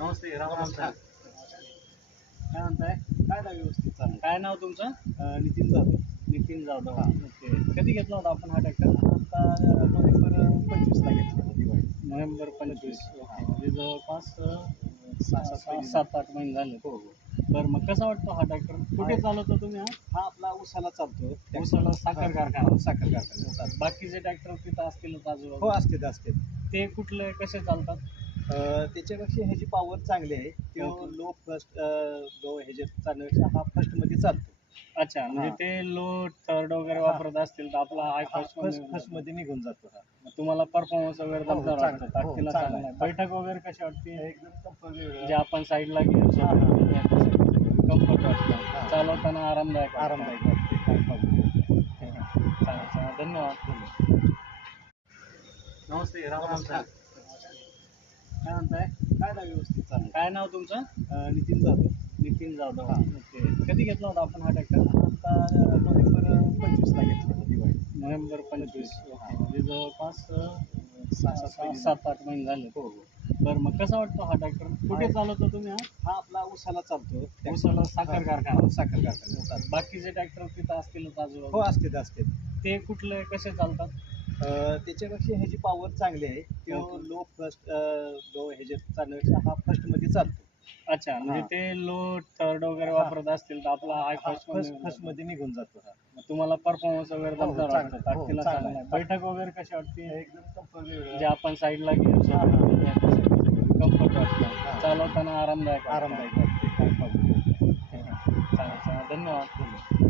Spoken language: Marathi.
नमस्ते, राम राम नमस्कार. साहेब. काय म्हणताय? काय नाही व्यवस्थित चालू काय नाव तुमचं? नितीन जाधव. नितीन जाधव. ओके. कधी घेतला होता आपण हा ट्रॅक्टर? आता नोव्हेंबर 25 ला घेतला दिवाळी. नोव्हेंबर 25. ओके. म्हणजे जवळपास 6-7 7-8 महिने झाले. हो हो. बरं, मग कसा वाटतो हा ट्रॅक्टर? कुठे चालवता तुम्ही हा? हा आपला उसाला चालतो. उसाला साखर कारखाना. साखर कारखाना चालतो. बाकीचे ट्रॅक्टर तिथं असतीलच हो आजूबाजूला. असते. ते कुठले कसे चालतात? त्याच्यापेक्षा ह्याची पॉवर चांगली आहे. तो ओके. लो फर्स्ट लो ह्याच्यात चालण्यापेक्षा हा फर्स्ट मध्ये चालतो. अच्छा, म्हणजे हा. ते लो थर्ड वगैरे हा. वापरत असतील तर आपला हाय फर्स्ट मध्ये निघून जातो हा. तुम्हाला परफॉर्मन्स वगैरे हो, दमदार चांगला. वाटतं, हो, ताकदीला चांगला चांगला आहे. आहे. बैठक वगैरे कशी वाटते? एकदम comfortable. जे आपण साईडला घेऊ हा, कम्फर्ट वाटतं, हा. चालवताना आरामदायक वाटतं. आरामदायक वाटते. काय प्रॉब्लेम नाही. चालेल, धन्यवाद. नमस्ते, राम राम नमस्कार. साहेब. काय म्हणताय? काय नाही व्यवस्थित चालू काय नाव तुमचं? नितीन जाधव. नितीन जाधव. हा. ओके. कधी घेतला होता आपण हा ट्रॅक्टर? आता नोव्हेंबर 25 ला घेतला दिवाळी. नोव्हेंबर 25. ओके. म्हणजे जवळपास 6-7 7-8 महिने झाले. हो हो. बरं, मग कसा वाटतो हा ट्रॅक्टर? कुठे चालवता तुम्ही हा? हा आपला उसाला चालतो. उसाला साखर कारखाना. साखर कारखाना चालतो. बाकीचे ट्रॅक्टर तिथं असतीलच हो आजूबाजूला. असते. ते कुठले कसे चालतात? त्याच्यापेक्षा ह्याची पॉवर चांगली आहे. तो ओके. लो फर्स्ट लो ह्याच्यात चालण्यापेक्षा हा फर्स्ट मध्ये चालतो. अच्छा, म्हणजे हा. ते लो थर्ड वगैरे हा. वापरत असतील तर आपला हाय फर्स्ट मध्ये निघून जातो हा. तुम्हाला परफॉर्मन्स वगैरे हो, दमदार चांगला. वाटतं, हो, ताकदीला चांगला चांगला आहे. आहे. बैठक वगैरे कशी वाटते? एकदम comfortable. जे आपण साईडला घेऊ हा, कम्फर्ट वाटतं, हा. चालवताना आरामदायक वाटतं. आरामदायक वाटते. काय प्रॉब्लेम नाही. चालेल, धन्यवाद.